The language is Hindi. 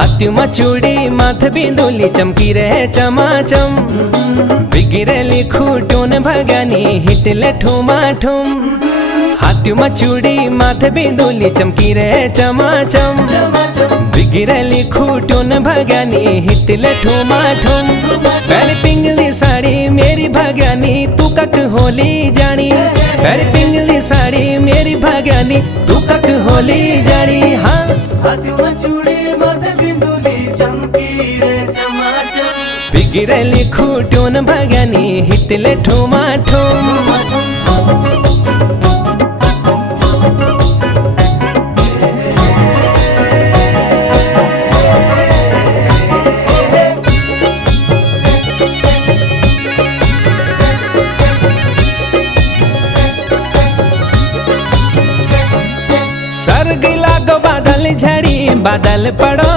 हाथ्युमा चूड़ी माथ बिंदुली चमकी रहे चमाचम। बिगिरेली खूटून भगानी हिटले ठुमाठुम। हाथ्युमा चूड़ी माथ बिंदुली चमकी रहे चमाचम। बिगिरेली खूटून भगानी हिटले ठुमाठुम। पहले पिंगली साड़ी मेरी भगानी तू कक होली जानी। पहले पिंगली साड़ी मेरी भगानी तू कक होली जानी। हाँ हाथ्युमा चूड़ी माथ बिंदुली चमकी रे चमाचम। बिगिरेली खूटून भगानी हिटले ठुमाठुम। सर्गिला गो बादल झड़ी बादल पड़ो